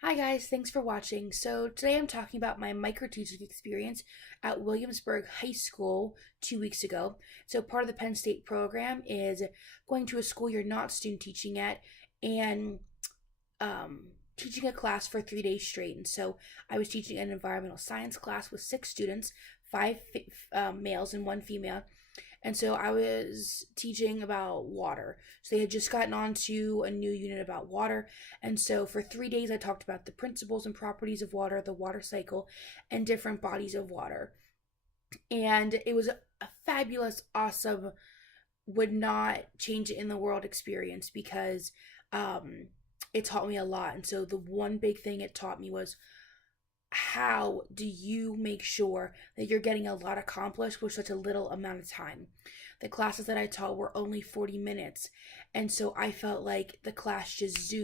Hi guys, thanks for watching. So today I'm talking about my microteaching experience at Williamsburg High School 2 weeks ago. So part of the Penn State program is going to a school you're not student teaching at and teaching a class for 3 days straight. And so I was teaching an environmental science class with 6 students, five males and one female. And so I was teaching about water. So they had just gotten onto a new unit about water. And so for 3 days, I talked about the principles and properties of water, the water cycle, and different bodies of water. And it was a fabulous, awesome, would not change it in the world experience because it taught me a lot. And so the one big thing it taught me was, how do you make sure that you're getting a lot accomplished with such a little amount of time? The classes that I taught were only 40 minutes, and so I felt like the class just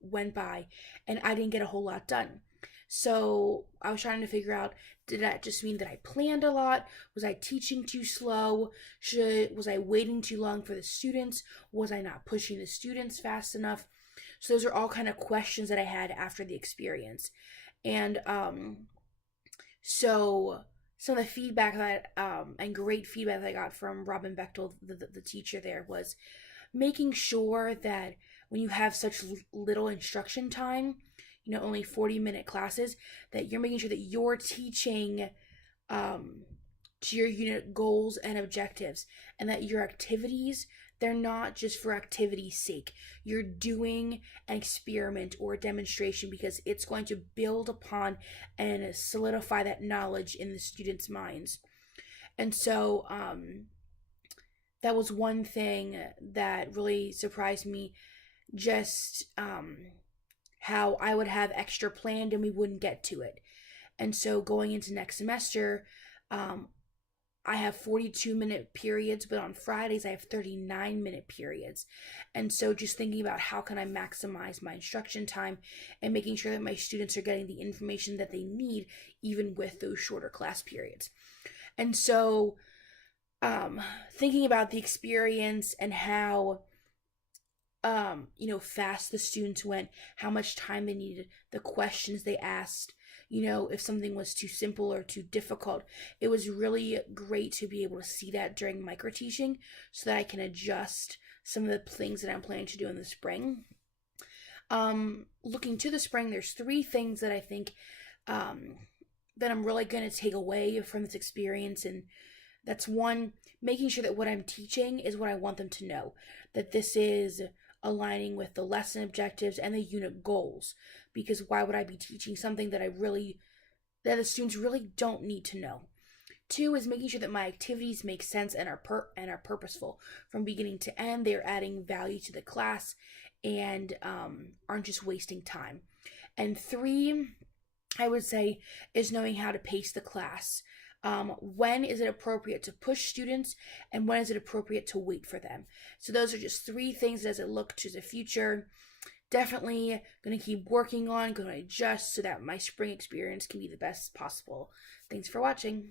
went by and I didn't get a whole lot done. So I was trying to figure out, did that just mean that I planned a lot? Was I teaching too slow? Was I waiting too long for the students? Was I not pushing the students fast enough? So those are all kind of questions that I had after the experience. And so some of the feedback that and great feedback that I got from Robin Bechtel, the teacher there, was making sure that when you have such little instruction time, only 40-minute classes, that you're making sure that you're teaching to your unit goals and objectives, and that your activities, they're not just for activity's sake. You're doing an experiment or a demonstration because it's going to build upon and solidify that knowledge in the students' minds. And so that was one thing that really surprised me, just how I would have extra planned and we wouldn't get to it. And so going into next semester, I have 42-minute periods, but on Fridays I have 39-minute periods. And so just thinking about how can I maximize my instruction time and making sure that my students are getting the information that they need even with those shorter class periods. And so thinking about the experience and how fast the students went, how much time they needed, the questions they asked, if something was too simple or too difficult. It was really great to be able to see that during microteaching so that I can adjust some of the things that I'm planning to do in the spring. Looking to the spring, there's 3 things that I think that I'm really going to take away from this experience. And that's one, making sure that what I'm teaching is what I want them to know, that this is aligning with the lesson objectives and the unit goals, because why would I be teaching something that the students really don't need to know? 2 is making sure that my activities make sense and are purposeful from beginning to end. They're adding value to the class and aren't just wasting time. And 3, I would say, is knowing how to pace the class. When is it appropriate to push students and when is it appropriate to wait for them? So those are just 3 things as I look to the future. Definitely going to keep working on, going to adjust so that my spring experience can be the best possible. Thanks for watching.